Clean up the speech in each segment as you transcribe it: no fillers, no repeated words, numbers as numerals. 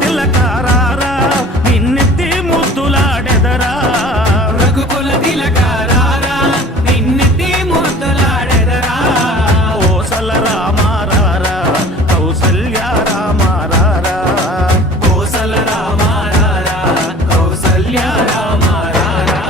తిలకారారా నిన్నెత్తి ముద్దులాడెదరా రఘుకుల తిలకారారా నిన్నెత్తి ముద్దులాడెదరా కోసల రామారారా కౌసల్య రామారారా కోసల రామారారా కౌసల్య రామారారా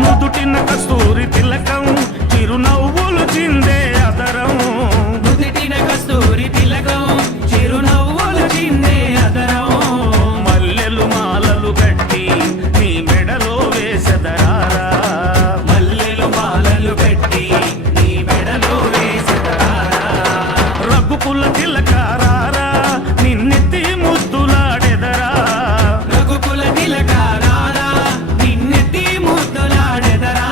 నుదుటిన కస్తూరి తిలకం చిరునవ్వులు చిందే అదరం నుదిటిన కస్తూరి తిలకం చిరునవ్వులు చిందే అదరం మల్లెలు మాలలు కట్టి నీ మెడలో వేసెదరారా మల్లెలు మాలలు పెట్టి నీ మెడలో వేసెదరారా రఘుకుల తిలకారారా నిన్నెత్తి ముద్దులాడెదరా రఘుకుల తిలకారారా నిన్నెత్తి ముద్దులాడెదరా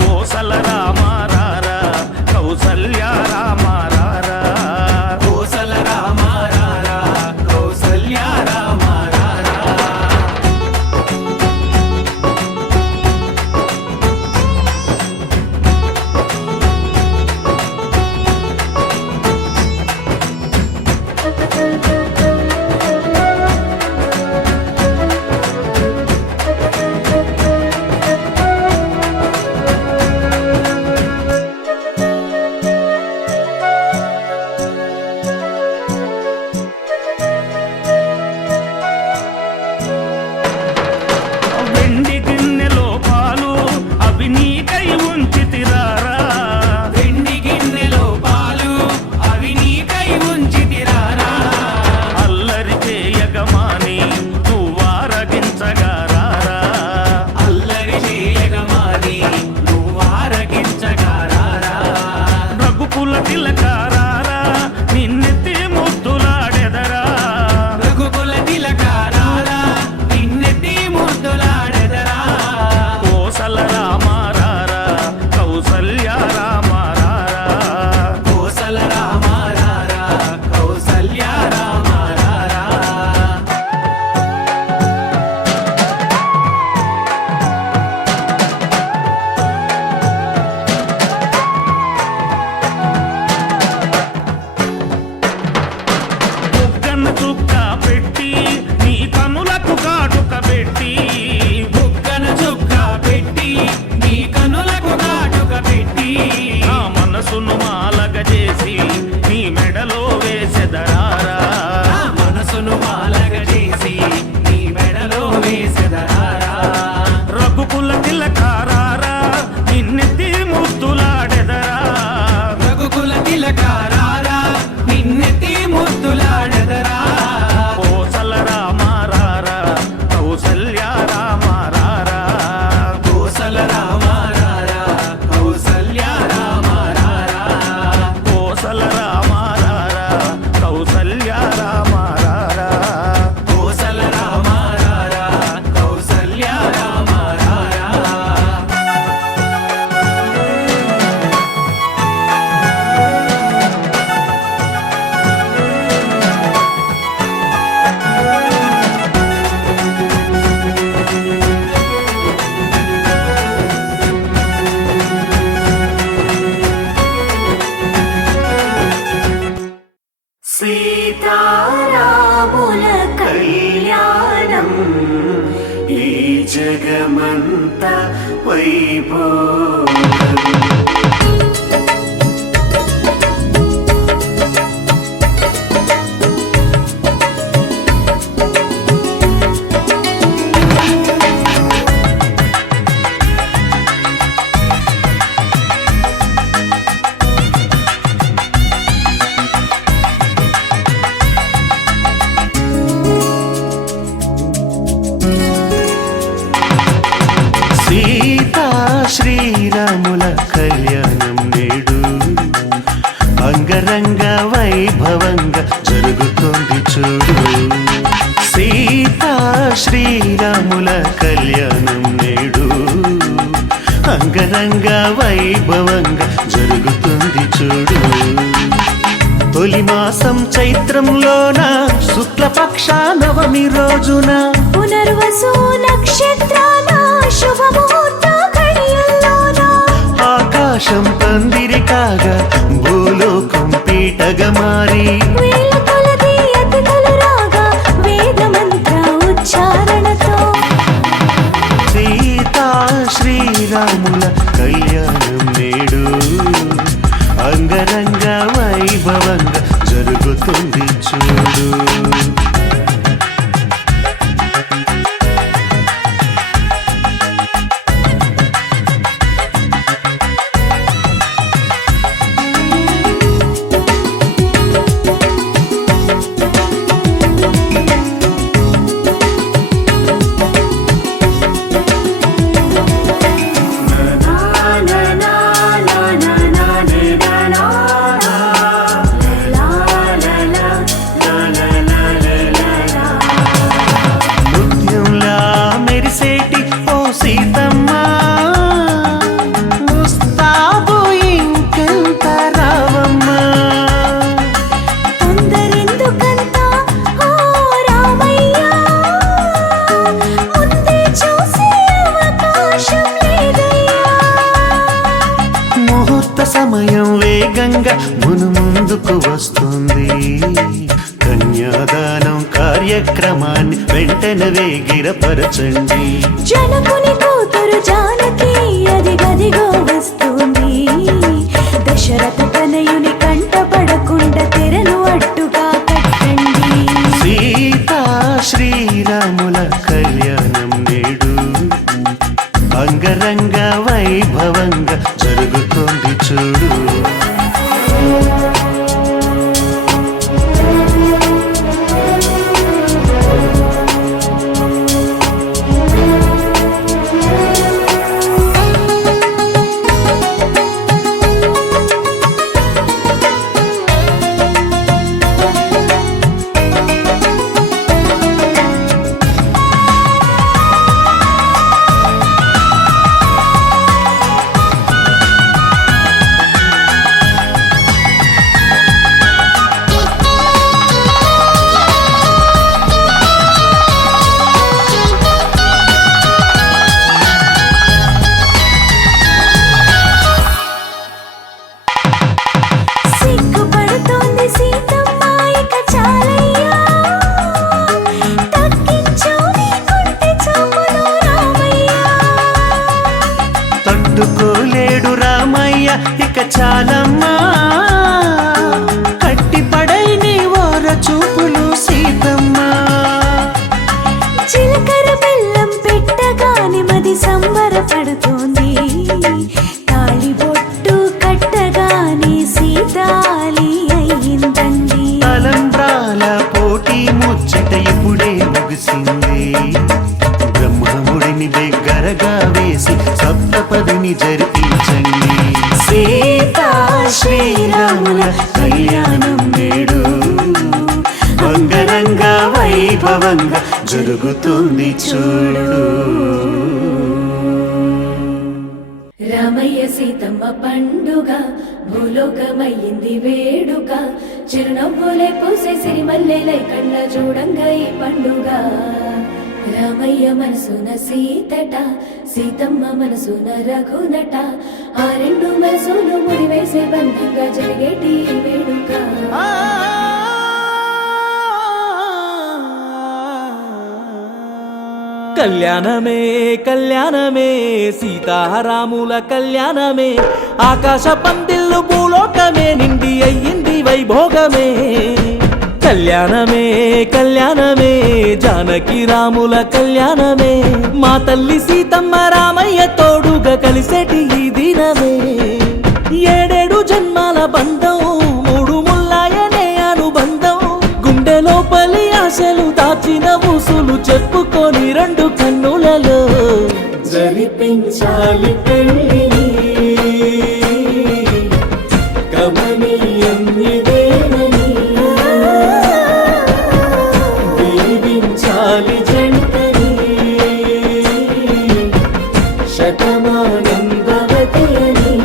కోసల రామారారా కౌసల్య రామారారా కోసల రామారారా కౌసల్య రామారారా వెండి గిన్నెలో పాలు అవి నీకై ఉంచితిరారా వెండి గిన్నెలో పాలు అవి నీకై ఉంచితిరారా అల్లరి చేయగమాని నువ్వారగించగారారా అల్లరి చేయగమాని నువ్వారగించగారారా రఘుకుల తిలకారారా నిన్నెత్తి ముద్దులాడెదరా రఘుకుల తిలకారారా నిన్నెత్తి ముద్దులాడెదరా కోసల రామారారా కౌసల్య రామారారా కోసల రామారారా కౌసల్య రామారారా బుగ్గన చుక్క పెట్టి నీ కనులకు కాటుక పెట్టి బుగ్గన చుక్క పెట్టి నీ కనులకు కాటుక పెట్టి నా మనసును మాలగ చేసి నీ మెడలో వేసెదరారా నా మనసును మాలగ చేసి నీ మెడలో వేసెదరారా రఘుకుల తిలకారారా నిన్నెత్తి ముద్దులాడెదరా రఘుకుల తిలకారారా నిన్నెత్తి ముద్దులాడెదరా కోసల రామారారా కౌసల్య రామారారా కోసల రామారారా కౌసల్య రామారారా కోసల రామారారా కౌసల్య రామారారా కోసల రామారారా కౌసల్య రామారారా సీతారాముల కళ్యాణం ఈ జగమంత వైభోగం సీతా శ్రీరాముల కళ్యాణం నేడు అంగరంగ వైభవంగా జరుగుతోంది చూడు. సీతా శ్రీరాముల కళ్యాణం నేడు అంగరంగ వైభవంగా జరుగుతుంది తొలి మాసం చైత్రంలోన శుక్లపక్ష నవమి రోజున పునర్వసు నక్షత్రాల శుభముహూర్త ఘడియల్లోన ఆకాశం పందిరి కాగా భూలోకం పీటగా మారి వేల కొలది అతిథులు రాగా వేద మంత్ర ఉచ్చారణతో సీతా శ్రీరాముల కళ్యాణం నేడు అంగరంగ వైభవంగా జరుగుతుంది చూడు. నృత్యంలా మెరిసేటి ఓ సీతమ్మ ముస్తాబు ఇంకెంత రావమ్మ. తొందరెందుకంతా ఓ రామయ్య ముందే చూసే అవకాశం లేదయ్యా ముహూర్త సమయం వేగంగా ముందుకు వస్తుంది. కన్యాదానం కార్యక్రమాన్ని వెంటనే వేగిరపరచండి. జనకుని కూతురు జానకి అది గదిగో వస్తుంది. దశరథ తనయుని కంట పడకుండా తెరను అడ్డుగా కట్టండి. సీతా శ్రీరాముల కళ్యాణం నేడు అంగరంగ వైభవంగా జరుగుతోంది చూడు. సిగ్గుపడుతోంది సీతమ్మ ఇక చాలయ్యా. తగ్గించు నీ కుంటి చూపులు రామయ్య. తట్టుకోలేడు రామయ్య ఇక చాలమ్మా. కట్టిపడై నీ ఓర చూపులు సీతమ్మ. చిలకర బెల్లం పెట్టగాని మది సంబరపడుతోంది. తాళిబొట్టు కట్టగాని సీతాలి అయ్యిందండి. తలంబ్రాల పోటీ ముచ్చట ఇప్పుడే ముగిసింది. బ్రహ్మముడిని దగ్గరగా వేసి సప్తపదిని జరిపించండి. సీతా శ్రీరాముల కళ్యాణం నేడు అంగరంగ వైభవంగా జరుగుతుంది చూడు. రామయ్య సీతమ్మ పండుగ భూలోకమయ్యింది వేడుక. చిరునవ్వులే పూసే సిరిమల్లెలై కళ్ళ చూడంగా ఈ పండుగ. రామయ్య మనసున సీతట సీతమ్మ మనసున రఘునట. ఆ రెండు మనసులు ముడివేసే బంధంగా జరిగేటి ఈ వేడుక. కళ్యాణమే కళ్యాణమే సీతారాముల కళ్యాణమే. ఆకాశ పందిళ్ళు భూలోకమే నిండి అయ్యింది వైభోగమే. కళ్యాణమే కళ్యాణమే జానకి రాముల కళ్యాణమే. మా తల్లి సీతమ్మ రామయ్య తోడుగా కలిసేటి ఈ దినమే. ఏడేడు జన్మాల బంధం మూడు ముల్లాయనే అనుబంధం. గుండె లోపలి ఆశలు దాచిన ఊసులు చెప్పుకొని రెండు కన్నులలో జరిపించాలి పెళ్ళిని. గమనీయం ఇదేనని దీవించాలి జంటని. శతమానం భవతి అని.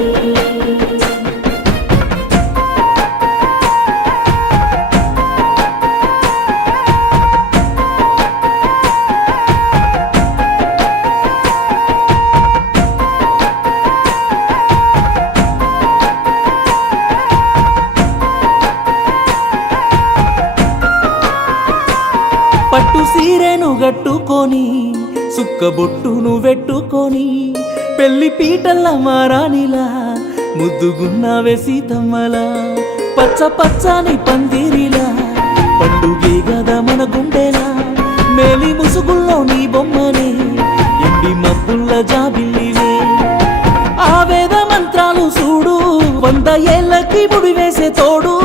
సీరెను గట్టుకొని సుక్కబొట్టును వెట్టుకొని పెళ్లి పీటల్ల మారానిలా ముద్దుగున్నావే సీతమ్మలా పచ్చ పచ్చని పందిరిలా పండుగే గదా మన గుండెలా మేలి ముసుగుల్లో నీ బొమ్మనే ఎండి మబ్బుల్ల జాబిల్లివే ఆ వేద మంత్రాలు చూడు 100 ఏళ్ళకి ముడి వేసే తోడు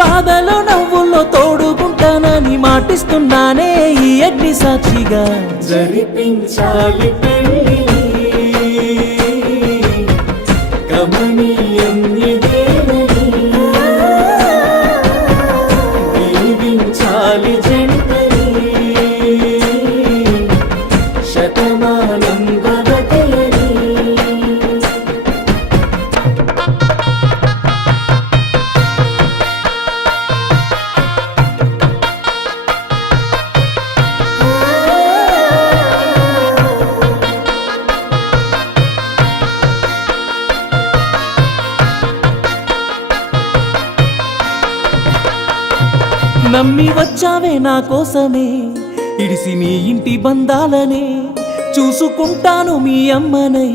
బాధలో నవ్వుల్లో తోడుకుంటానని మాటిస్తున్నానే ఈ అగ్ని సాక్షిగా జరిపించాలి పెళ్ళి కమనీయం ఇదేనని దీవించాలి జంటని శతమానం భవతయని నమ్మి వచ్చావే నా కోసమే ఇడిసి మీ ఇంటి బంధాలనే చూసుకుంటాను మీ అమ్మనై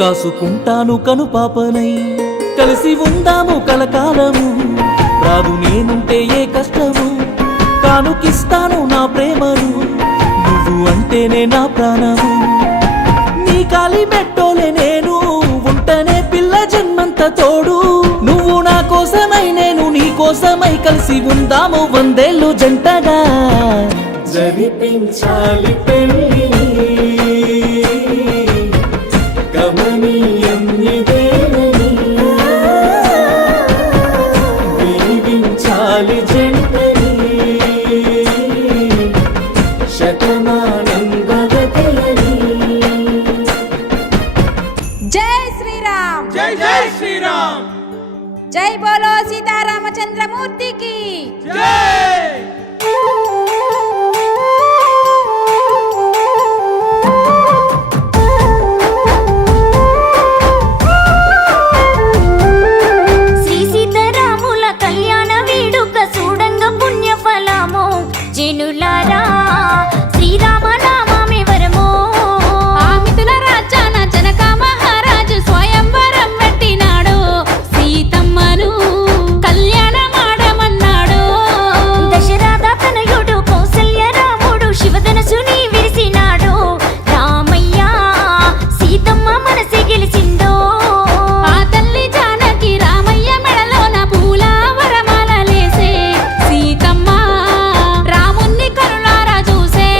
కాసుకుంటాను కనుపాపనై కలిసి ఉందాము కలకాలము రాదు నేనుంటే ఏ కష్టము కానుకిస్తాను నా ప్రేమను నువ్వు అంటేనే నా ప్రాణము నీ కాలి మెట్టోలే నేను ఉంటనే పిల్ల జన్మంత తోడు నువ్వు నా కోసమై నేను నీ కోసమై కలిసి ఉందాము 100 ఏళ్ళు జంటగా జరిపించాలి పెళ్ళి గమనీయం ఇదేనని దీవించాలి జంటని శతమానం భవతయని జై శ్రీరామ్ జై జై శ్రీరామ్ జై బోలో సీతారామచంద్రమూర్తికి జై శ్రీ సీతారాముల కళ్యాణ వేడుక చూడంగ పుణ్యఫలము జనులారా శ్రీరామ నామమే వరము ఆమితుల రాజ్యాన జనక మహారాజు స్వయంవరం పెట్టినాడు సీతమ్మను కళ్యాణమాడమన్నాడు దశరథ తనయుడు కౌసల్య రాముడు శివధనసుని విరిసినాడు రామయ్య సీతమ్మ మనసి గెలిచిందో ఆ తల్లి జానకి రామయ్య మెడలోన పూల వరమాలలేసే సీతమ్మ రాముణ్ణి కరుణారా చూసే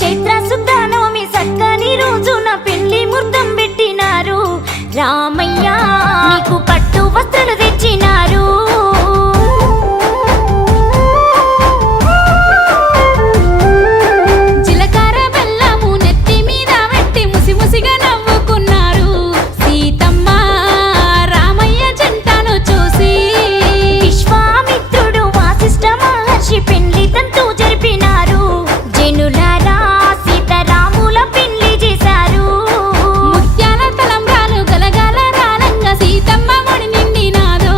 చైత్ర శుద్ధ నవమి సక్కని రోజున పెళ్లి ముహూర్తం పెట్టినారు రామయ్య నీకు పట్టు వస్త్రాలు తెచ్చినారు జీలకర్ర బెల్లము నెత్తి మీద పెట్టి ముసిముసిగా నవ్వుకున్నారు సీతమ్మ రామయ్య జంటను చూసి విశ్వామిత్రుడు వాసిష్ఠ మహర్షి పెళ్లి తంతు జరిపినారు జనులారా సీతారాముల పెళ్లి చేశారు ముత్యాల తలంబ్రాలు గలగల రాలంగా సీతమ్మ ముడి నిండినాదో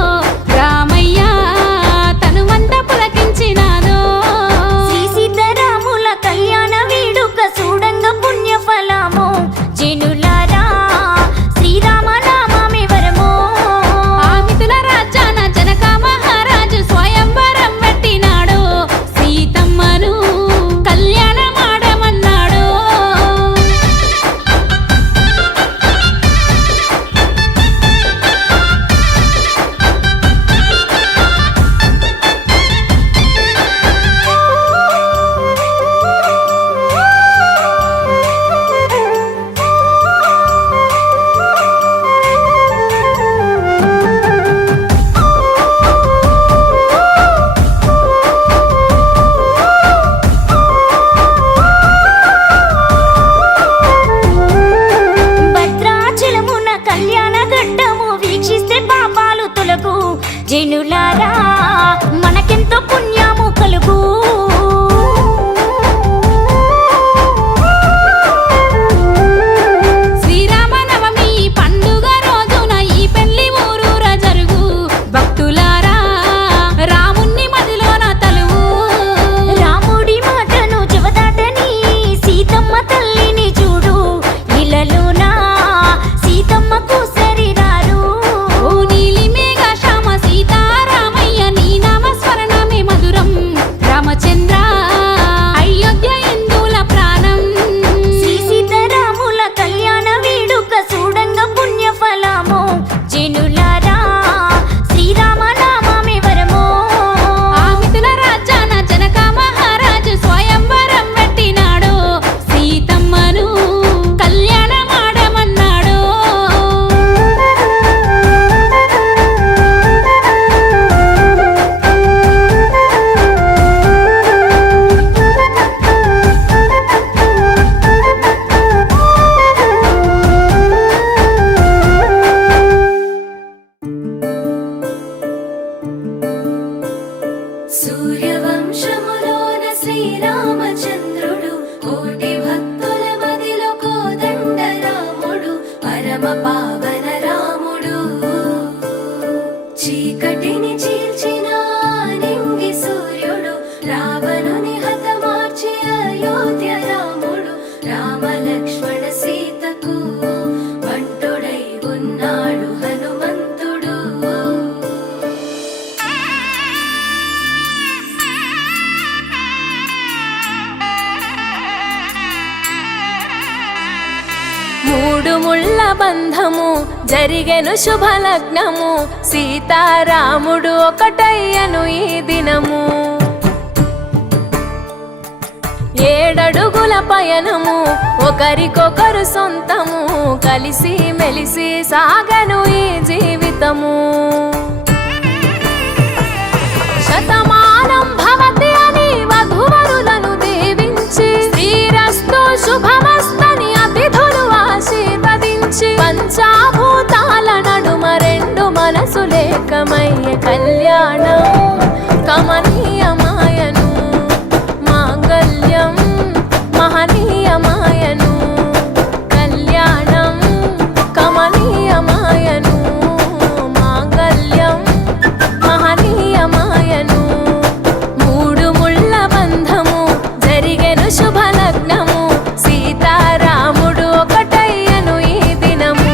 జనులారా మనకెంతో పుణ్యము కలుగు. శ్రీరామనవమి పండుగ రోజున ఈ పెళ్లి ఊరూర జరుగు. భక్తులారా రాముణ్ణి మదిలోన తలువు. రాముడి మాటను చెవదాటని సీతమ్మ తల్లిని చూడు. ఇలలోనా సీతమ్మకు సరిరారు. ఓ నీలి మేఘ శ్యామ సీతారామయ్య నీ నామ స్మరణమే మధురం. రామచంద్ర అయోధ్య హిందువుల ప్రాణం. శ్రీ సీతారాముల కళ్యాణ వేడుక చూడంగా పుణ్యఫలము. జనులారా శ్రీరామ నామమే వరము. ఆ మిథుల రాజ్యాన జనక మహారాజు స్వయంవరం పెట్టినాడు. సీతమ్మను కళ్యాణమాడమన్నాడు. సూర్యవంశములోన శ్రీరామచంద్రుడు కోటి భక్తుల మదిలో కోదండ రాముడు పరమ పావన రాముడు. చీకటిని చీల్చిన నింగి సూర్యుడు రావణుని హతమార్చి అయోధ్య రాముడు. రామ లక్ష్మణ సీతకు బంటుడై ఉన్నాడు హనుమంతుడు. మూడు ముళ్ళ బంధము జరిగెను శుభలగ్నము. సీతారాముడు ఒకటయ్యను ఈ దినము. 7 అడుగుల పయనము ఒకరికొకరు సొంతము. కలిసి మెలిసి సాగను ఈ జీవితము. శతమానం భవతి అని వధువరులను దీవించి శ్రీరస్తు శుభమస్తని అతిథులు ఆశీర్వదించి పంచాభూతాల నడుమ 2 మనసులేకమయ్య కళ్యాణం కమనీయమాయను. మాంగళ్యం మహనీయమాయను. కళ్యాణం కమనీయమాయను. మాంగళ్యం మహనీయమాయను. మూడు ముళ్ళ బంధము జరిగెను శుభలగ్నము. సీతారాముడు ఒకటయ్యను ఈ దినము.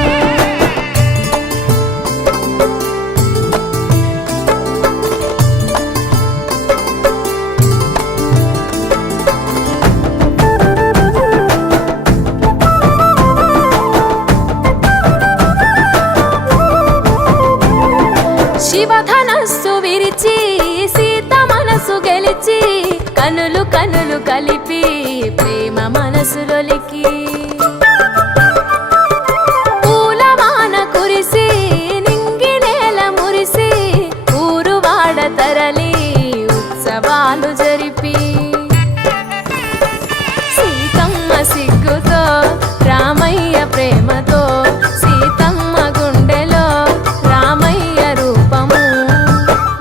శివధనస్సు విరిచి సీత మనసు గెలిచి కనులు కనులు కలిపి ప్రేమ మనసులొలికి పూలవాన కురిసి నింగి నేల మురిసి ఊరు వాడ తరలి ఉత్సవాలు జరిపి సీతమ్మ సిగ్గుతో రామయ్య ప్రేమతో సీతమ్మ గుండెలో రామయ్య రూపము.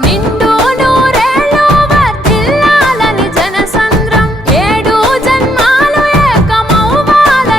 నిండు నూరేళ్ళు వర్ధిల్లాలని జనసంద్రం 7 జన్మాలు ఏకమవ్వాలని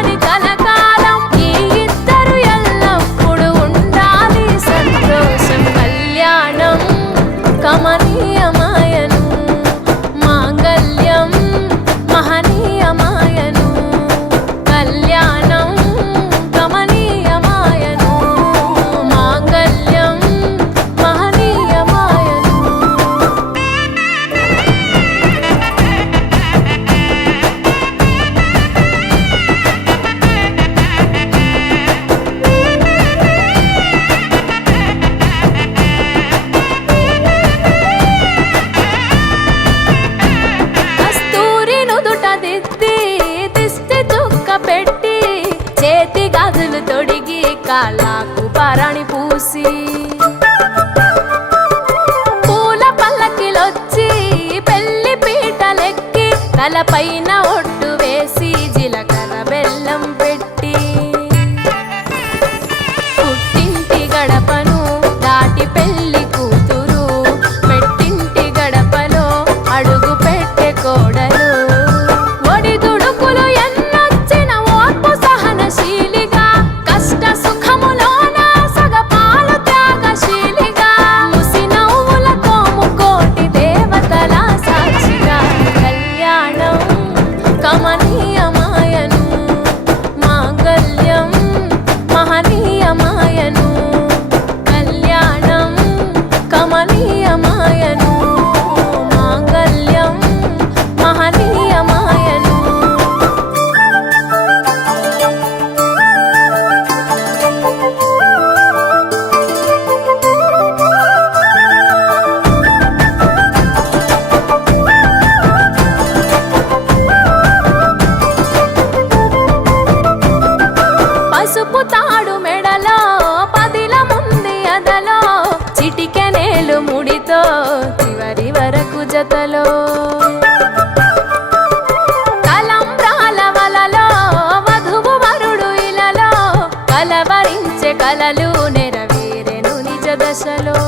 దశలో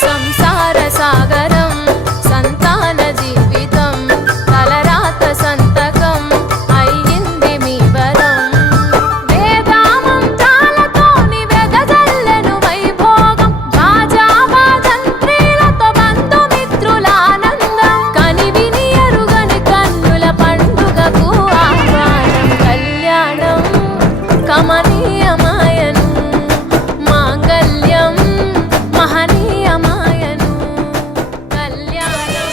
సంసార సాగరం సంతాన జీవితం తలరాత సంతకం అయ్యింది మీ వరం వేదామంత్రాలతోని వెదజల్లెను వైభోగం భాజావాదంత్రీలతో బంధుమిత్రుల ఆనందం కనివిని ఎరుగని కన్నుల పండుగకు ఆహ్వానం కళ్యాణం కమనీయమాయను మాంగళ్యం మహనీయమాయను కళ్యాణం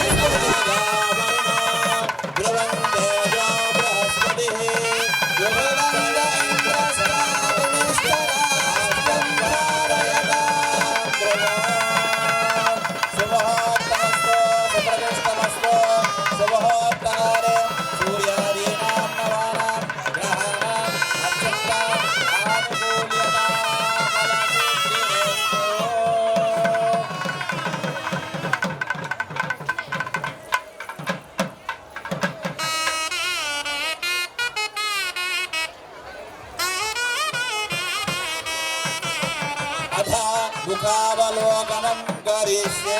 ముఖావలోకనం కరిష్యే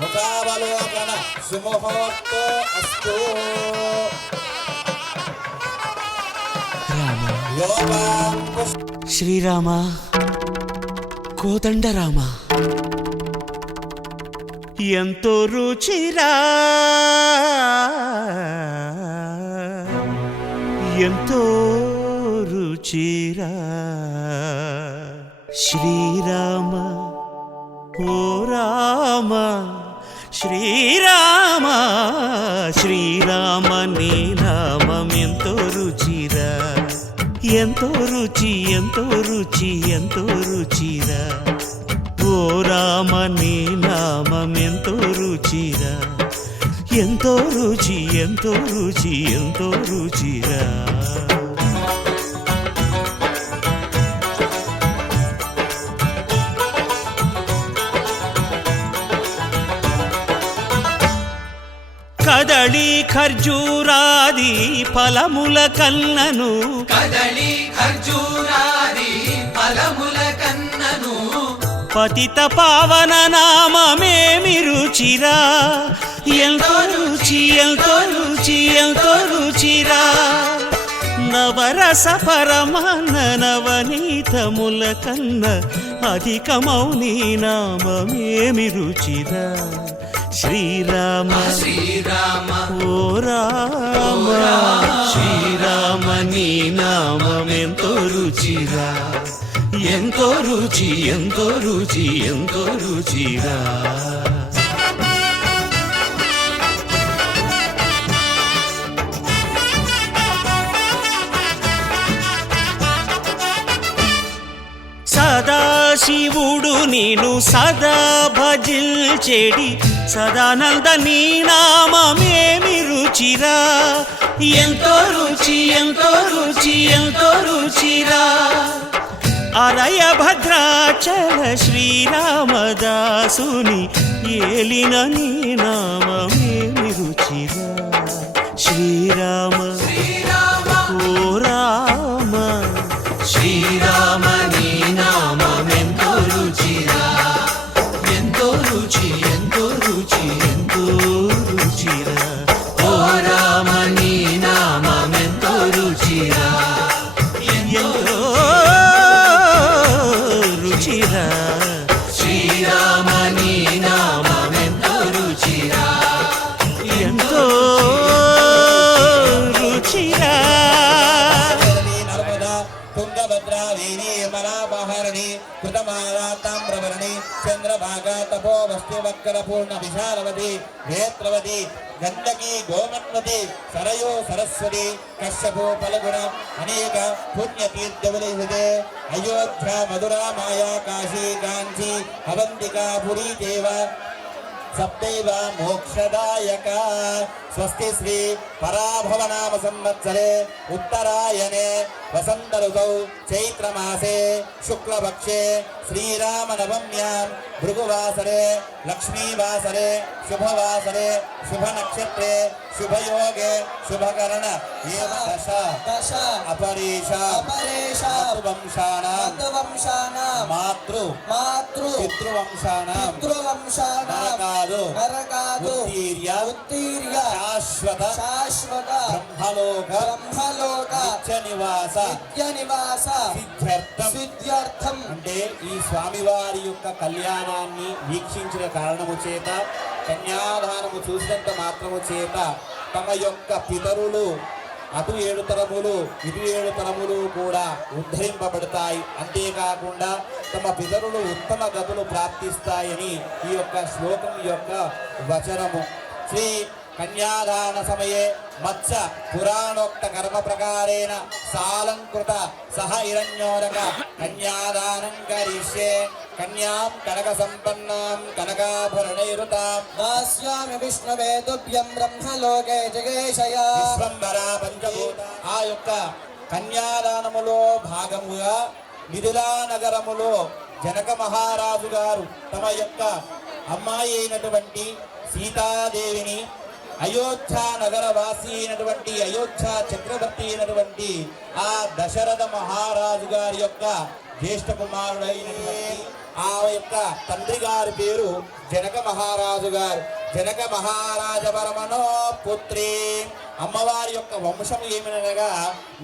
ముఖావలోకన సుముహూర్తో అస్తు యోగాం శ్రీరామ కోదండ రామ ఎంతో రుచిరా ఎంతో రుచిరా శ్రీరామ ఓ రామ శ్రీరామ శ్రీరామ నీ నామం ఎంతో రుచిరా ఎంతో రుచి ఎంతో రుచి ఎంతో రుచిరా ఓ రామ నీ నామం ఎంతో రుచిరా ఎంతో రుచి ఎంతో రుచి ఎంతో రుచిరా కదళి ఖర్జూరాది ఫలముల కన్నను కదళి ఖర్జూరాది ఫలముల కన్నను పతిత పావన నామమేమి రుచిరా ఎంతో రుచి ఎంతో రుచి ఎంతో రుచిరా నవరస పరమాన్న నవనీతముల కన్న అధికమౌని నామమేమి రుచిరా శ్రీరామ శ్రీరామ ఓ రామ శ్రీరామ నీ నామం ఎంతో రుచిరా ఎంతో రుచి ఎంతో రుచి ఎంతో రుచిరా సదాశివుడు నేను సదా భజిల్చెడి సదానంద నీ నామమేమి రుచిరా ఎంతో రుచి ఎంతో రుచి ఎంతో రుచిరా అరయ భద్రాచల శ్రీరామదాసుని ఏలిన నీ నామమేమి రుచిరా శ్రీరామ ఓ రామ శ్రీరామ నీ నామం ఎంతో రుచిరా ఎంతో రుచి ఎంతో రుచి ఎంతో రుచిరా ఓ రామ నీ నామం ఎంతో రుచిరా ఎంతో రుచిరా శ్రీరామ నీ నామం ఎంతో రుచిరా ఎంతో రుచిరా తుంగభద్రావేణి మలాపహరణి కృతమాలా తామ్రవర్ణి చంద్రభాగా తపోవస్తి వక్ర పూర్ణ విశాలవతి నేత్రవతి గండకీ గోమన్వతి సరయో సరస్వతి కశ్యపో ఫలగుణ అనేక పుణ్యతీర్థములే అయోధ్య మధురా మాయా కాశీ కాంచీ అవంతికా పురీ దేవ सप्तैव मोक्षदायक स्वस्ति श्री पराभवनाम संवत्सरे उत्तरायणे वसंत ऋतौ चैत्रमासे शुक्लपक्षे श्रीरामनवम्यां भृगुवासरे लक्ष्मीवासरे शुभवासरे शुभनक्षत्रे शुभयोगे शुभकरण एव दश अपरेषां मातृ पितृवंशानां नरकादो उत्तीर्य शाश्वत ब्रह्मलोक నిత్యనివాస సిద్ధ్యర్థం అంటే ఈ స్వామివారి యొక్క కళ్యాణాన్ని వీక్షించిన కారణము చేత కన్యాదానము చూసినంత మాత్రము చేత తమ యొక్క పితరులు అటు 7 తరములు ఇటు 7 తరములు కూడా ఉద్ధరింపబడతాయి. అంతేకాకుండా తమ పితరులు ఉత్తమ గతులు ప్రాప్తిస్తాయని ఈ యొక్క శ్లోకం యొక్క వచనము. శ్రీ కన్యాదాన సమయే మత్స్య పురాణోక్త కర్మ ప్రకారేణ సాలంకృత సహ హిరణ్యోరక కన్యాదానం కరిష్యే కన్యాం కనక సంపన్నాం కనకాభరణైరుతాం దాస్యామి విష్ణవే తుభ్యం బ్రహ్మలోకే జగేశయ విశ్వంబర పంచభూత. ఆ యొక్క కన్యాదానములో భాగముగా మిథిలా నగరములో జనక మహారాజు గారు తమ యొక్క అమ్మాయి అయినటువంటి సీతాదేవిని అయోధ్య నగరవాసి అయినటువంటి అయోధ్య చక్రవర్తి అయినటువంటి ఆ దశరథ మహారాజు గారి యొక్క జ్యేష్ఠ కుమారుడైనటువంటి ఆ యొక్క తండ్రి గారి పేరు జనక మహారాజు గారు. జనక మహారాజ పరమనో పుత్రి. అమ్మవారి యొక్క వంశం ఏమినగా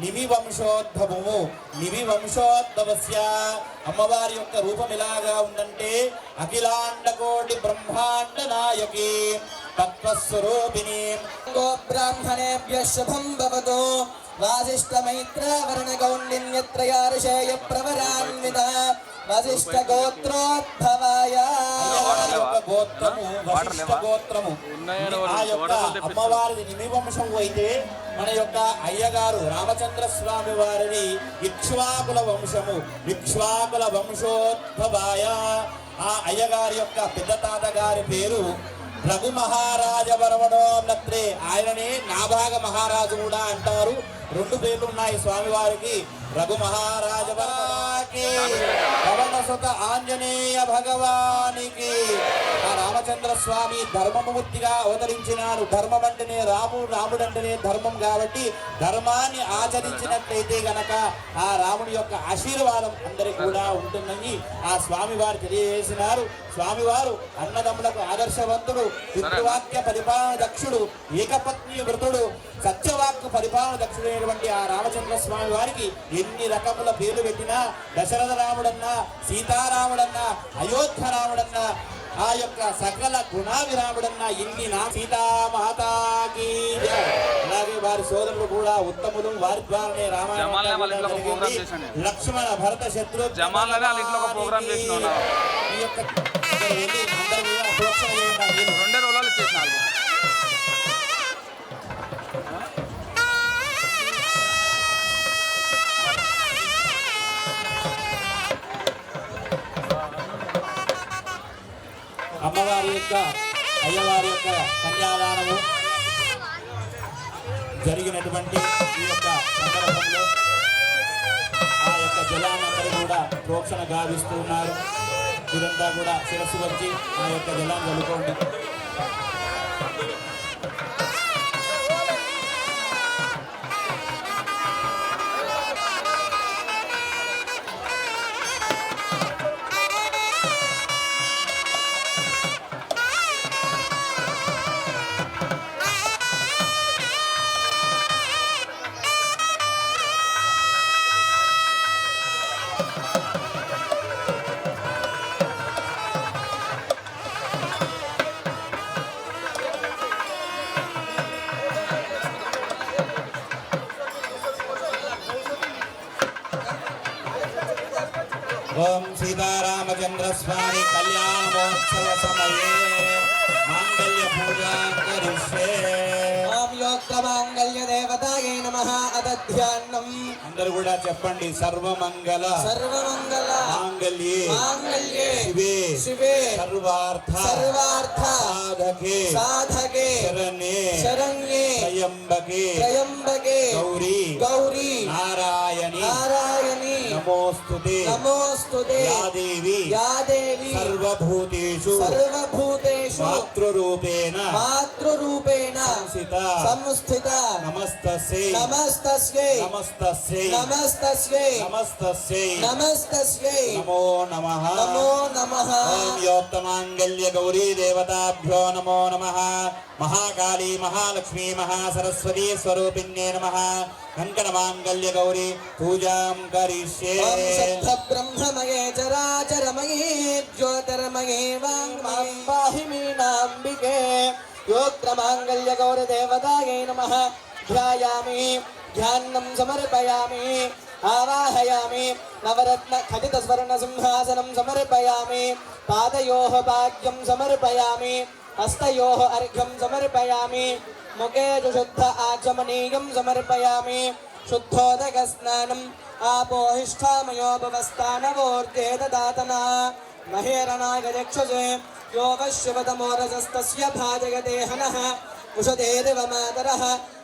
నిమి వంశోద్భవము. నిమి వంశోద్భవస్య అమ్మవారి యొక్క రూపం ఎలాగా ఉందంటే అఖిలాండ కోటి బ్రహ్మాండ నాయకి తత్వస్వరూపిణి. గోబ్రాహ్మణేభ్య శుభం భవతు. వాసిష్ఠ మైత్ర వర్ణ గౌండిన్యత్రయార్షేయ ప్రవరాన్విత వశిష్ఠ గోత్రోద్భవాయ. గోత్రము వశిష్ఠ గోత్రము. ఆ యొక్క అమ్మవారిది నిమివంశము అయితే మన యొక్క అయ్యగారు రామచంద్ర స్వామి వారిది ఇక్ష్వాకుల వంశము. ఇక్ష్వాకుల వంశోద్భవాయ. ఆ అయ్యగారి యొక్క పెద్ద తాత గారి పేరు రఘు మహారాజ వర్మణో నత్రే. ఆయననే నాభాగ మహారాజు కూడా అంటారు. 2 పేర్లు ఉన్నాయి స్వామివారికి. రఘు మహారాజ వర్మకి పవన సుత ఆంజనేయ భగవానికి. ఆ రామచంద్ర స్వామి ధర్మమూర్తిగా అవతరించినాడు. ధర్మం అంటేనే రాముడు అంటేనే ధర్మం కాబట్టి ధర్మాన్ని ఆచరించినట్లయితే గనక ఆ రాముడి యొక్క ఆశీర్వాదం అందరికి కూడా ఉంటుందని ఆ స్వామివారు తెలియజేసినారు. స్వామివారు అన్నదమ్ములకు ఆదర్శవంతుడు, పితృవాక్య పరిపాలన దక్షుడు, ఏకపత్ని వృతుడు, సత్యవాక్కు పరిపాలన దక్షుడైనటువంటి ఆ రామచంద్ర స్వామి వారికి ఎన్ని రకముల పేర్లు పెట్టినా దశరథ రాముడన్నా, సీతారాముడన్నా, అయోధ్య రాముడన్నా, ఆ యొక్క సకల గుణావిరాముడన్నా ఎన్ని సీతామాతాకి. అలాగే వారి సోదరులు కూడా ఉత్తములు. వారి ద్వారానే రామాయణ లక్ష్మణ భరత శత్రు ఈ యొక్క అందరూ కూడా ప్రోత్సాహం చేయండి. 2 రోజులు ఇచ్చేసినారు. అమ్మవారి యొక్క అయ్యవారి యొక్క కన్యాదానము జరిగినటువంటి ఈ యొక్క సందర్భంలో ఆ యొక్క జలాన్ని అందరూ కూడా ప్రోక్షణ గావిస్తూ ఉన్నారు. ఇదంతా కూడా శిరస్సు వచ్చి ఆ యొక్క జలాన్ని చల్లుకోండి. ఓం సీతారామచంద్ర స్వామి కళ్యాణోత్సవ సమయే మాంగళ్య పూజా కరిష్యే. యోక్తమాంగళ్య దేవతాయై నమః అదధ్యాన్నం అందరూ కూడా చెప్పండి. సర్వమంగళ సర్వమంగళ మాంగళ్యే మాంగళ్యే శివే శివే సర్వార్థ సర్వార్థ సాధకే సాధకే శరణ్యే శరణ్యే త్రయంబకే త్రయంబకే గౌరీ గౌరీ నారాయణి నారాయణి నమోస్తుతే నమోస్తుతే యా దేవి యా దేవి సర్వభూతేషు సర్వభూతేషు మాతృరూపేణ మాతృరూపేణ సంస్థిత నమస్తస్యై నమస్తస్యై నమస్తస్యై నమస్తస్యై నమస్తస్యై నమస్తస్యై నమో నమః నమో నమః ఓం యోక్తమాంగళ్య గౌరీ దేవతాభ్యో నమో నమః మహాకాళీ మహాలక్ష్మీ మహాసరస్వతీ స్వరూపిణ్యే నమః కంకణమాంగళ్య గౌరీ పూజాం కరిష్యే. ఓం శుద్ధ బ్రహ్మమయే చరాచరమయే జ్యోతిర్మయే వాంగ్మయే పాహి మీనాంబికే యోక్తమాంగళ్య గౌరీ దేవతాయై నమః ధ్యాయామి ధ్యానం సమర్పయామి ఆవాహయామి నవరత్న ఖడిత స్వర్ణ సింహాసనం సమర్పయామి పాదయోః భాగ్యం సమర్పయామి హస్తయోః అర్ఘ్యం సమర్పయామి ముఖే శుద్ధ ఆచమనీయం సమర్పయామి శుద్ధోదక స్నానం ఆపోహిష్టామయోపవస్థానవోర్జే దదాతన మహేరణాయ యక్షసే యోగశివతమోరజస్తస్య భాజయతే హనః ఉషదే దివమాతరః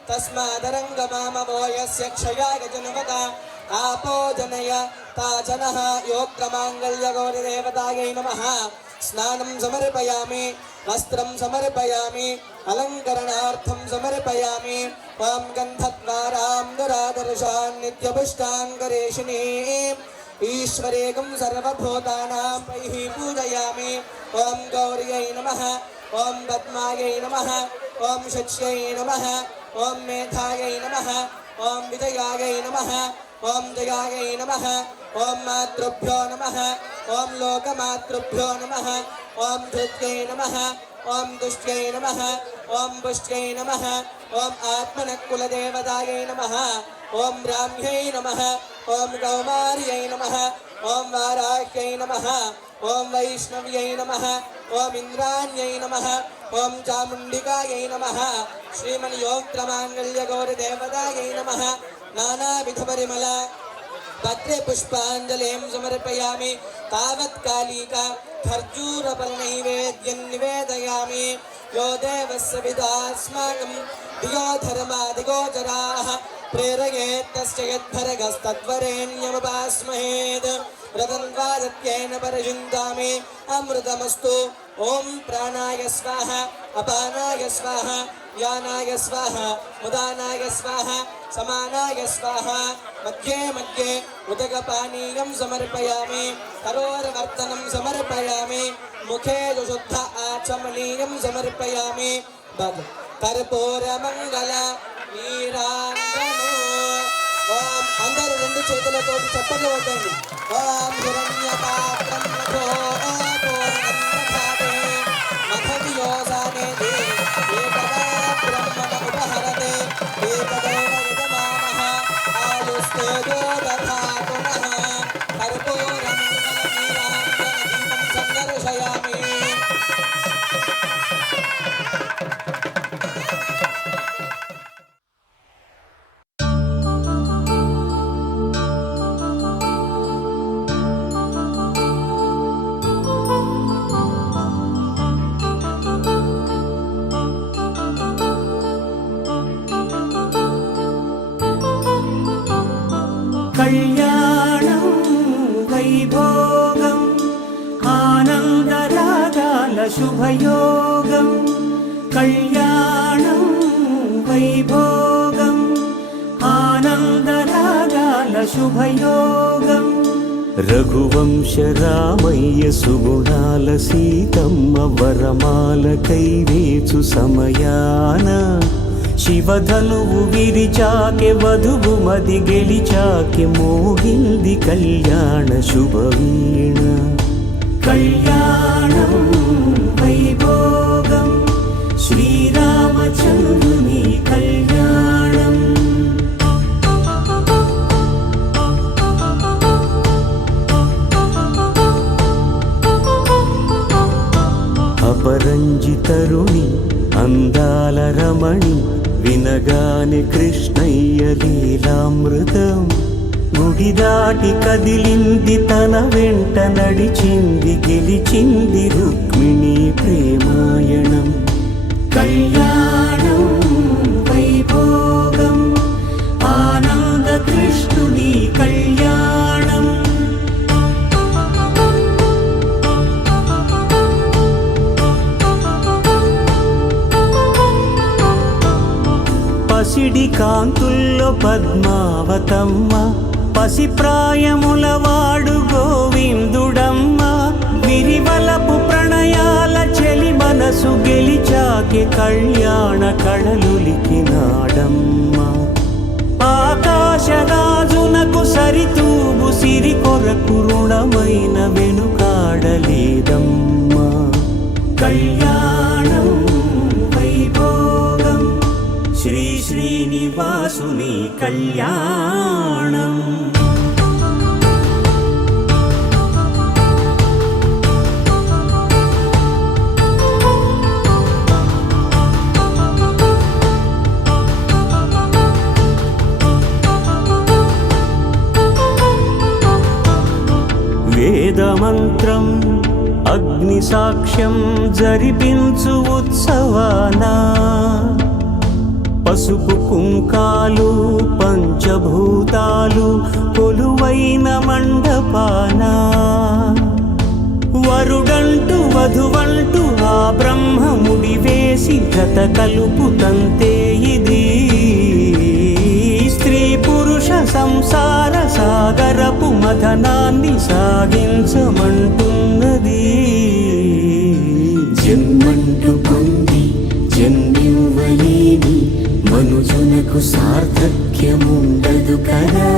తస్మాదరంగమామవో యస్య క్షయాయ జనుమత ఆపో జనయ తాజనః యోక్తమాంగళ్య గౌరీ దేవతాయై నమః స్నానం సమర్పయామి వస్త్రం సమర్పయామి అలంకరణార్థం సమర్పయామి ఓం గంధద్వారాం దురాదర్శాన్ నిత్యపుష్టాంగరేషిణీ ఈశ్వరేకం సర్వభూతానాం పైః పూజయామి ఓం గౌర్యై నమః ఓం పద్మాయై నమః ఓం శచ్యై నమః ఓం మేధాయై నమః ఓం విజయాయై నమః ఓం జయాయై నమః ఓం మాతృభ్యో నమః ఓం లోకమాతృభ్యో నమః ఓం ధృత్యై నమః ఓం దుష్ట్యై నమః ఓం పుష్ట్యై నమః ఓం ఆత్మనకులదేవతాయై నమః ఓం బ్రాహ్మ్యై నమః ఓం కౌమార్యై నమః ఓం వారాహ్యై నమః ఓం వైష్ణవ్యై నమః ఓం ఇంద్రాణ్యై నమః ఓం చాముండికాయై నమః శ్రీమన్ యోక్తమాంగళ్య గౌరీ దేవతాయై నమః నానావిధ పరిమళ పత్రే పుష్పాంజలిం సమర్పయామి తావత్కాలిక ఖర్జూరఫలనైవేద్యం నివేదయామి యో దేవస్య విదాస్మాకం ధియో ధర్మాదిగోచరాః ప్రేరయేత్తస్య యద్భరగస్తద్వరేణ్యముపాస్మహేత్ రతన్వాదత్యేన పరిషిందామి అమృతమస్తు ఓం ప్రాణాయ స్వాహ అపానాయ స్వాహ యానాయ స్వాహ ఉదానాయ స్వాహ సమానాయ స్వాహ మధ్యే మధ్యే ఉదకపానీయం సమర్పయామి కరోరవర్తనం సమర్పయామి ముఖే శుద్ధ ఆచమనీయం సమర్పయామి కర్పూరమంగళ నీరాంజనో. ఓం అందరూ రెండు చేతులతో చప్పట్లు కొట్టండి. ఓం హిరణ్యపాత్రం నభో పూర్ణందధాతే మఖవియోసానేతి ఏకదా బ్రహ్మణ ఉపహరతే ఏకదేవ యజమానః ఆయుస్తేజో దధాతు నః కర్పూరమంగళ నీరాంజన దీపం సందర్శయామి. కళ్యాణం వైభోగం ఆనందరాగాల శుభయోగం కళ్యాణం వైభోగం ఆనందరాగాల శుభయోగం రఘువంశ రామయ్య సుగుణాల సీతమ్మ వరమాల కైవేచు సమయాన శివధనువు విరిచాకె వధువు మది గెలిచాకె మోగింది కళ్యాణ శుభవీణ కళ్యాణం వైభోగం శ్రీరామచంద్రుని కళ్యాణం. అపరం వరంజి తరుణి అందాల రమణి వినగాని కృష్ణయ్య లీలామృతం గుడి దాటి కదిలింది తన వెంట నడిచింది గెలిచింది రుక్మిణి ప్రేమాయణం కళ్యాణం వైభోగం ఆనంద కృష్ణుని కళ్యాణం పసిడి కాంతుల్లో పద్మావతమ్మ పసిప్రాయముల వాడు గోవిందుడమ్మ విరివలపు ప్రణయాల చెలి మనసు గెలిచాకి కళ్యాణ కళలులికినాడమ్మ ఆకాశరాజునకు సరితూగు సిరి కొరకు రుణమైన వెనుకాడలేదమ్మా కళ్యాణం వైభోగం శ్రీ శ్రీనివాసుని కళ్యాణం వేదమంత్రం అగ్ని సాక్ష్యం జరిపించు ఉత్సవానా పసుపు కుంకాలు పంచభూతాలు కొలువైన మండపాన వరుడంటూ వధువంటూ ఆ బ్రహ్మముడి వేసి జత కలుపుతంతే ఇది స్త్రీ పురుష సంసార సాగరపు మథనాన్ని సాగించమంటున్నది జన్మంటూ పొంది జన్మివ్వలేని మనుజునకు సార్థక్యముండదు కదా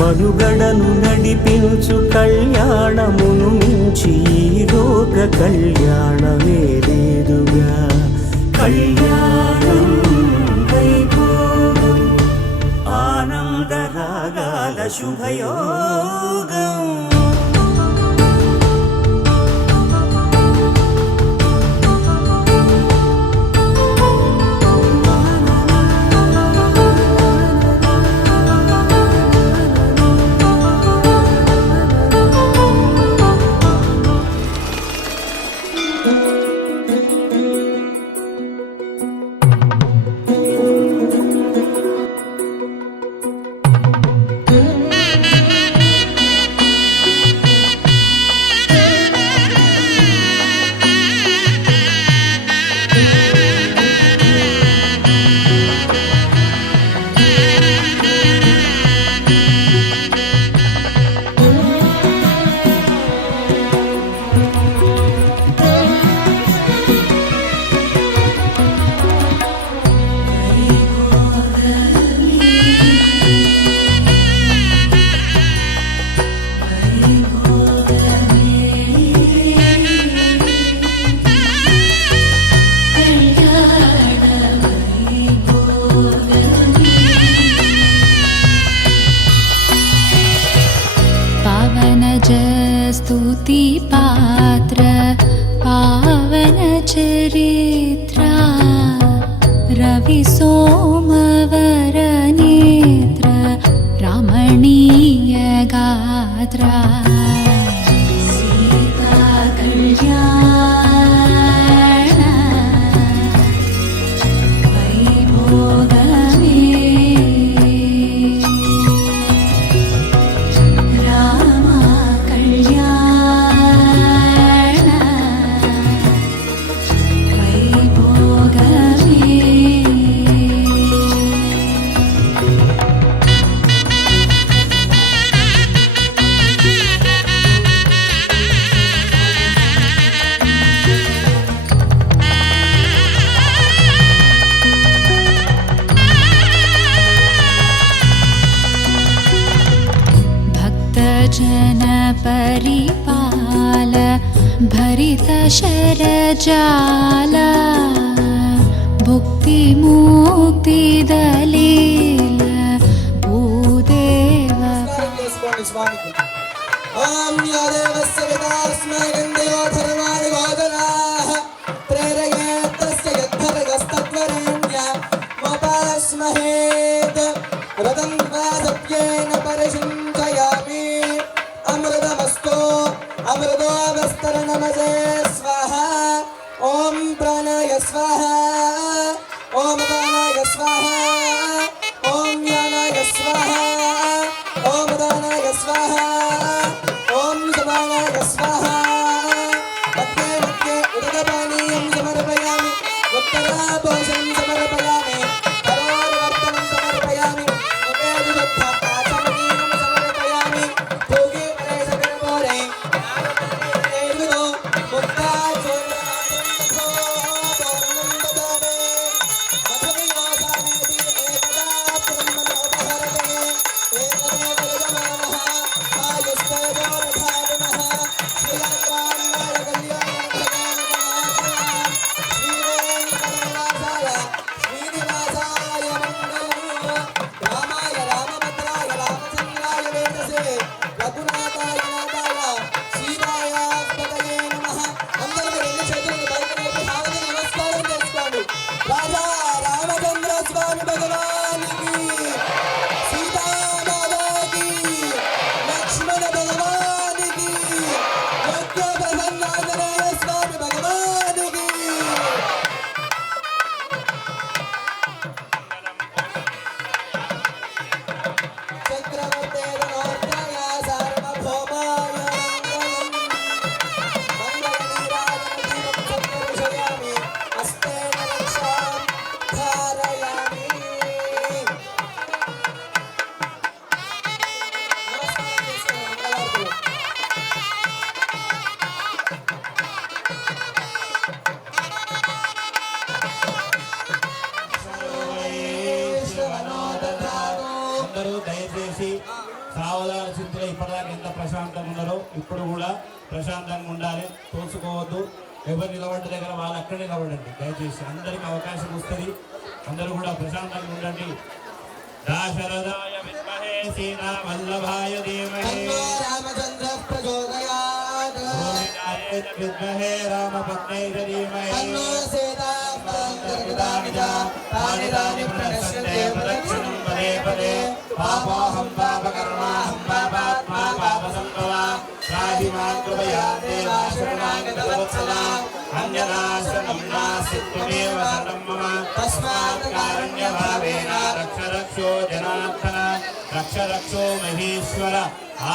మనుగడను నడిపించు కళ్యాణమును మించి ఈ లోక కళ్యాణమే లేదుగా కళ్యాణం వైభోగం ఆనందరాగాల శుభయోగం स्तुति पात्र पावन चरित्रा रवि सोमवर नेत्र रमणीय गात्रा सीता कल्याण वैभोगमे जन परिपाल भरित शरजाल भुक्ति मुक्ति दलील भूदेव ओम या देवस्य पिता स्मै गन्धेव सर्वाणि भोजनाः स्महेत् रतं वा सत्येन परिषिञ्चयामि अमृतमस्तु अमृतोऽवस्तरणमसे स्वाहा ॐ प्राणाय स्वाहा ॐ अपानाय स्वाहा ॐ ज्ञानाय स्वाहा ॐ दानाय स्वाहा ॐ समानाय स्वाहा मध्ये मध्ये उदकपानीयं समर्पयामि उत्तरापोषणं समर्पयामि करोर्वर्तनं समर्पयामि मुखेषुद्ध आचमनीयं समर्पयामि भोगे परेशकरपोरे नारदनेर्विदो मुक्ताचोरनाथो पूर्णं ददामि मधुविवासानेति एकदा ब्रह्मणोपहरते एकदा यजमानः आयुस्तेजो रथागुणः श्रीरामाय कल्याणभगानगणाय श्रीवेङ्कटनिवासाय श्रीनिवासाय मङ्गलम् रामाय रामभद्राय रामचन्द्राय वेदसे रघुनाथाय नाथाय సీతాయ పదయే నమః. అందరూ మీరు ఎన్ని చేతులను పైకి లేపి హారతి నమస్కారం చేసుకోండి. రాజా రామచంద్ర స్వామి భగవానికి, సీతామాతాకి, లక్ష్మణ భగవానికి, భక్త ప్రసన్నాంజనేయ స్వామి భగవానికి. చక్రవర్తే ధనోర్జయ సార్వభౌమాయ మంగళం. మంగళనీరాజనదీపం సందర్శయామి హస్తేన రక్షాం ధారయామి. నమస్కారం చేసుకోండి మంగళారతులు. అందరూ దయచేసి సావధాన స్థితిలో ఇప్పటిదాకా ఎంత ప్రశాంతంగా ఉన్నారో ఇప్పుడు కూడా ప్రశాంతంగా ఉండాలి. తోసుకోవద్దు. ఎవరు నిలబడ్డ దగ్గర వాళ్ళు అక్కడ నిలబడండి. దయచేసి అందరికి అవకాశం వస్తుంది. అందరూ కూడా ప్రశాంతంగా ఉండండి. దాశరథాయ విద్మహే సీతా వల్లభాయ ధీమహి తన్నో రామచంద్ర ప్రచోదయాత్. గోవిందాయ విద్మహే రామపత్నై ధీమహి తన్నో సీతా ప్రచోదయాత్. తాని తాని ప్రణశ్యంతే ప్రదక్షిణం పదే పదే పాపోహం పాపకర్మాహం పాపాత్మా పాపసంభవా రాహి మాం కృపయా దేవా శరణాగతవత్సలా అన్యదాశరణం నాస్తి త్వమేవ శరణం మమ తస్మాత్ కారుణ్యభావేన రక్ష రక్షో జనార్దన రక్ష రక్షో మహేశ్వర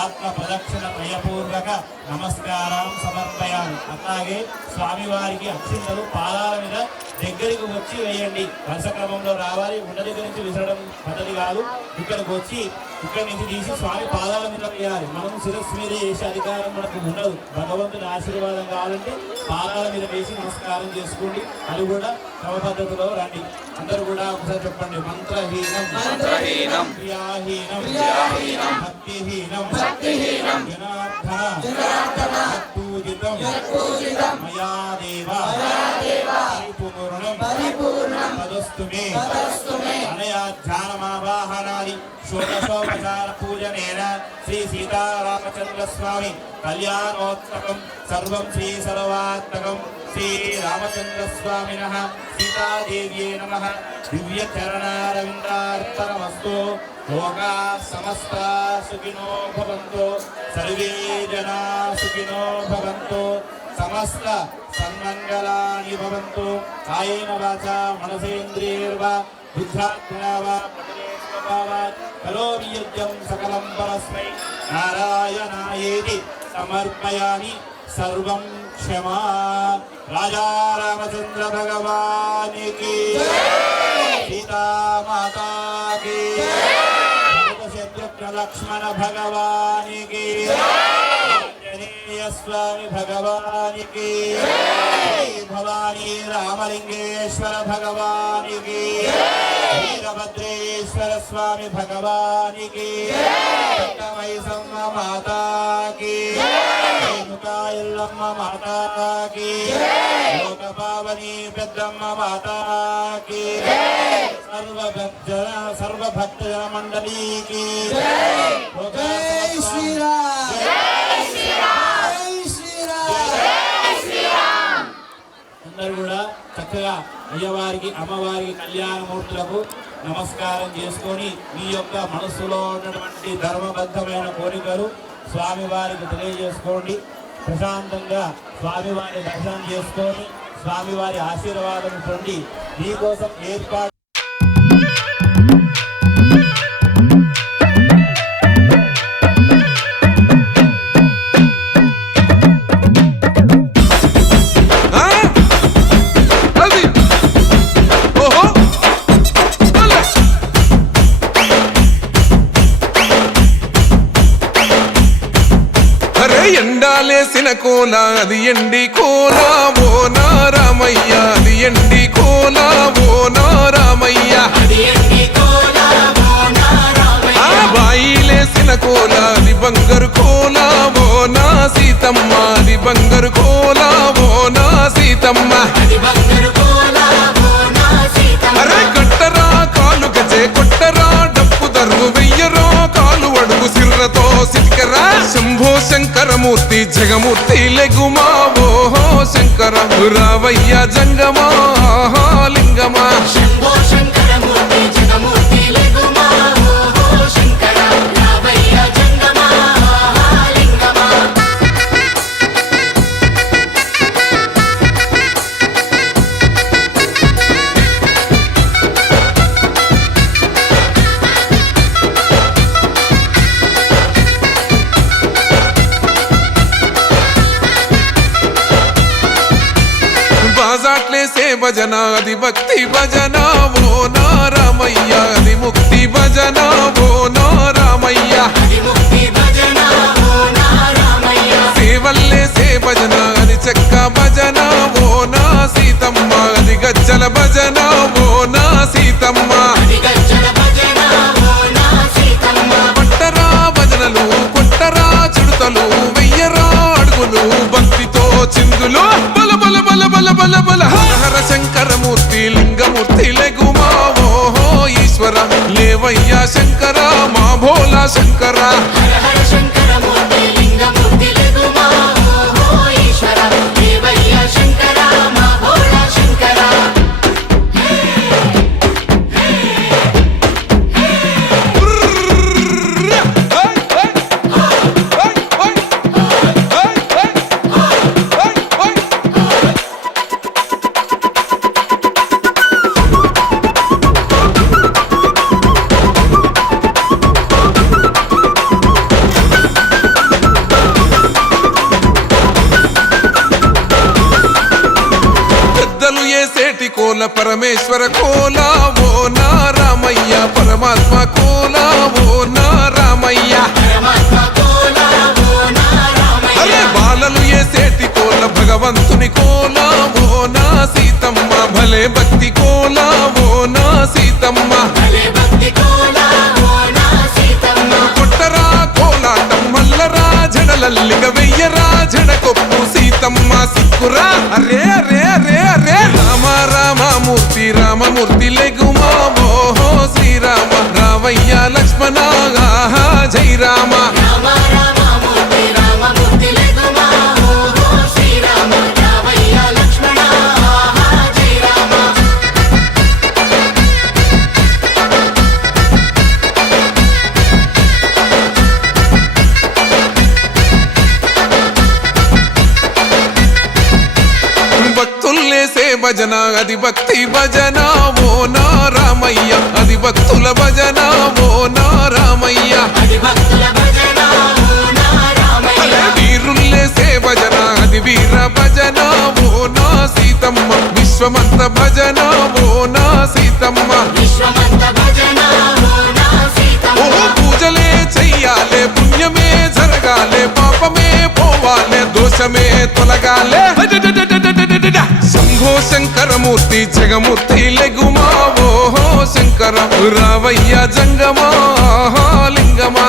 ఆత్మ ప్రదక్షిణ ప్రియపూర్వక నమస్కారం సమర్పయామి. అట్లాగే స్వామివారికి అక్షింతలు పాదాల మీద దగ్గరికి వచ్చి వేయండి. వరుస క్రమంలో రావాలి. ఉన్న దగ్గర నుంచి విసరడం పద్ధతి కాదు. ఇక్కడికి వచ్చి ఇక్కడి నుంచి తీసి స్వామి పాదాల మీద వేయాలి. మనం శిరస్సు మీద చేసే అధికారం మనకు ఉండదు. భగవంతుని ఆశీర్వాదం కావాలంటే పాదాల మీద వేసి నమస్కారం చేసుకోండి. అది కూడా క్రమ పద్ధతిలో రండి. అందరూ కూడా ఒకసారి చెప్పండి. మంత్రహీనం క్రియాహీనం భక్తిహీనం జనార్దన పూజితం మయా దేవ పరిపూర్ణం తదస్తు మే అనయా ధ్యానమావాహనాది షోడశోపచార పూజనేన శ్రీ సీతారామచంద్ర స్వామి కళ్యాణోత్సవం సర్వం శ్రీ సర్వాత్మకం శ్రీ రామచంద్ర స్వామినః సీతాదేవ్యై నమః. దివ్య చరణారవిందార్పణమస్తు. లోకా సమస్తా సుఖినో భవంతు. సర్వే జనా సుఖినో భవంతు. సమస్త సన్మంగళాని భవంతు. కాయేన వాచా మనసేంద్రియైర్వా బుద్ధ్యాత్మనా వా ప్రకృతే స్వభావాత్ కరోమి యజ్ఞం సకలం పరస్మై నారాయణాయేతి సమర్పయామి. సర్వం క్షమా. రాజా రామచంద్ర భగవానికి, సీతామాతా కి, శత్రుఘ్న లక్ష్మణ భగవానికి, ఆంజనేయ స్వామి భగవానికి, భవానీ రామలింగేశ్వర భగవానికి, వీరభద్రేశ్వర స్వామి భగవానికి, మైసమ్మ మాతాకి, రేణుకాయల్లమ్మ మాతాకి, లోకపావని పెద్దమ్మ మాతాకి, సర్వభక్తజన మండలీకి. జై శ్రీరామ్. జై శ్రీరామ్. అందరూ కూడా చక్కగా అయ్యవారికి అమ్మవారికి కళ్యాణమూర్తులకు నమస్కారం చేసుకొని మీ యొక్క మనస్సులో ఉన్నటువంటి ధర్మబద్ధమైన కోరికలు స్వామివారికి తెలియజేసుకోండి. ప్రశాంతంగా స్వామివారి దర్శనం చేసుకొని స్వామివారి ఆశీర్వాదం పొంది మీకోసం ఏర్పాటు ఎండాలేసిన కోల అది ఎండి కోల ఓ నారామయ్య, అది ఎండి కోల ఓ నారామయ్య, ఆ బాయిలేసిన కోల అది బంగారు కోల ఓ నా సీతమ్మ, అది బంగారు కోల ఓ నా సీతమ్మ. అరే కట్టరా కాలు గజే కొట్టరా డప్పు దరువు వెయ్యరో కాలు అడుగు సిర్రతో సిటికరా. శంభో శంకరమూర్తి జగమూర్తి లెగుమా ఓహో శంకర రావయ్య జంగమా లింగమా. శంభో శంకరమూర్తి జగమూర్తి లెగుమా ఓహో శంకర రావయ్య జంగమా లింగమా. బాజాట్లేసే భజన అది భక్తి భజన ఓ నారామయ్య, అది ముక్తి భజన ఓ నారామయ్య, సేవల్లేసే భజన అది చెక్క భజన ఓ నా సీతమ్మ, అది గజ్జల భజన ఓ నా సీతమ్మ. పట్టరా భజనలు కొట్టరా చుడతలు వెయ్యరా అడుగులు భక్తితో చిందులు బల బల బల బల బల బల. హర శంకరమూర్తి లింగమూర్తి లెగుమా ఓహో ఈశ్వర లేవయ్యా శంకర మా భోలా శంకర. శంకరమూర్తి లింగమూర్తి లెగుమా ఓహో ఈశ్వర దేవయ్య శంకర మా భోళా శంకర. పెద్దలు ఏసేటి కోల పరమేశ్వర కోల ఓ నారామయ్య, పరమాత్మ కోల ఓ నారామయ్య. అరే బాలలు ఏసేటి కోల భగవంతుని కోల ఓ నా సీతమ్మ, భలే భక్తి కోల ఓ నా సీతమ్మ. కొట్టరా కోలాటం మల్లరా జడలల్లిగ వెయ్యరా జడకొప్పు సీతమ్మ సిక్కురా. అరే అరే అరే అరే రామ రామమూర్తి రామమూర్తి లెగుమా ఓహో శ్రీరామ రావయ్య లక్ష్మణ ఆహా జై రామ. భక్తుల్లేసే భజన అది భక్తి భజన ఓ నారామయ్య, అది భక్తుల భజన ఓ నారామయ్య. వీరుల్లేసే భజన అది వీర భజన ఓ నా సీతమ్మ, విశ్వమంత భజన ఓ నా సీతమ్మ. ఓ పూజలే చెయ్యాలే పుణ్యమే జరగాలే పాపమే పోవాలే దోషమే తొలగాలే. శంభో శంకరమూర్తి జగమూర్తి లెగుమా ఓహో శంకర రావయ్య జంగమా లింగమా.